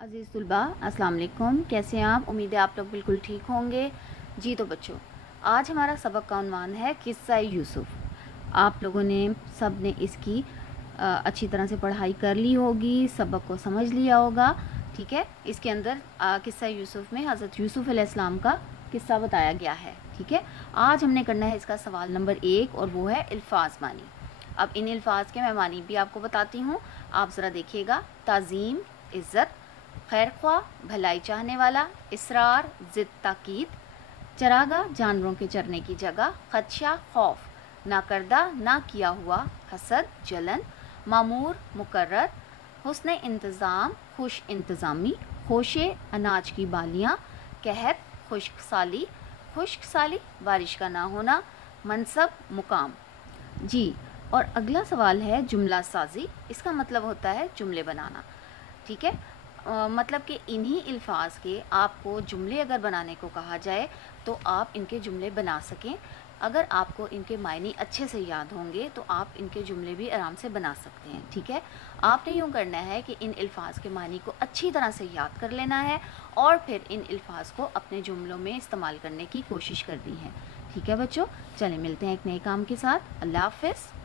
अज़ीज़ तुलबा अस्सलाम वालेकुम, कैसे हैं आप? उम्मीद है आप लोग बिल्कुल ठीक होंगे। जी तो बच्चों, आज हमारा सबक का उन्वान है किस्सा यूसुफ़। आप लोगों ने सब ने इसकी अच्छी तरह से पढ़ाई कर ली होगी, सबक को समझ लिया होगा। ठीक है, इसके अंदर किस्सा यूसुफ़ में हज़रत यूसुफ़ अलैहिस्सलाम का किस्सा बताया गया है। ठीक है, आज हमने करना है इसका सवाल नंबर 1 और वो है अल्फाज मानी। अब इन अल्फाज के मैं मानी भी आपको बताती हूँ, आप ज़रा देखिएगा। ताज़ीम, इज़्ज़त, खैर ख्वाह, भलाई चाहने वाला, इसरार, ज़िद, ताकीद, चरागा, जानवरों के चरने की जगह, खदशा, खौफ, ना करदा, ना किया हुआ, हसद, जलन, मामूर, मुकर्रर, हुस्न इंतज़ाम, खुश इंतज़ामी, खोशे, अनाज की बालियाँ, कहत, खुश्क साली, बारिश का ना होना, मनसब, मुकाम। जी, और अगला सवाल है जुमला साजी। इसका मतलब होता है जुमले बनाना। ठीक है, मतलब कि इन्हीं अल्फाज के आपको जुमले अगर बनाने को कहा जाए तो आप इनके जुमले बना सकें। अगर आपको इनके मायने अच्छे से याद होंगे तो आप इनके जुमले भी आराम से बना सकते हैं। ठीक है, आपने यूँ करना है कि इन अल्फाज के मानी को अच्छी तरह से याद कर लेना है और फिर इन अल्फाज को अपने जुमलों में इस्तेमाल करने की कोशिश करनी है। ठीक है बच्चों, चलें मिलते हैं एक नए काम के साथ। अल्लाह हाफ़िज़।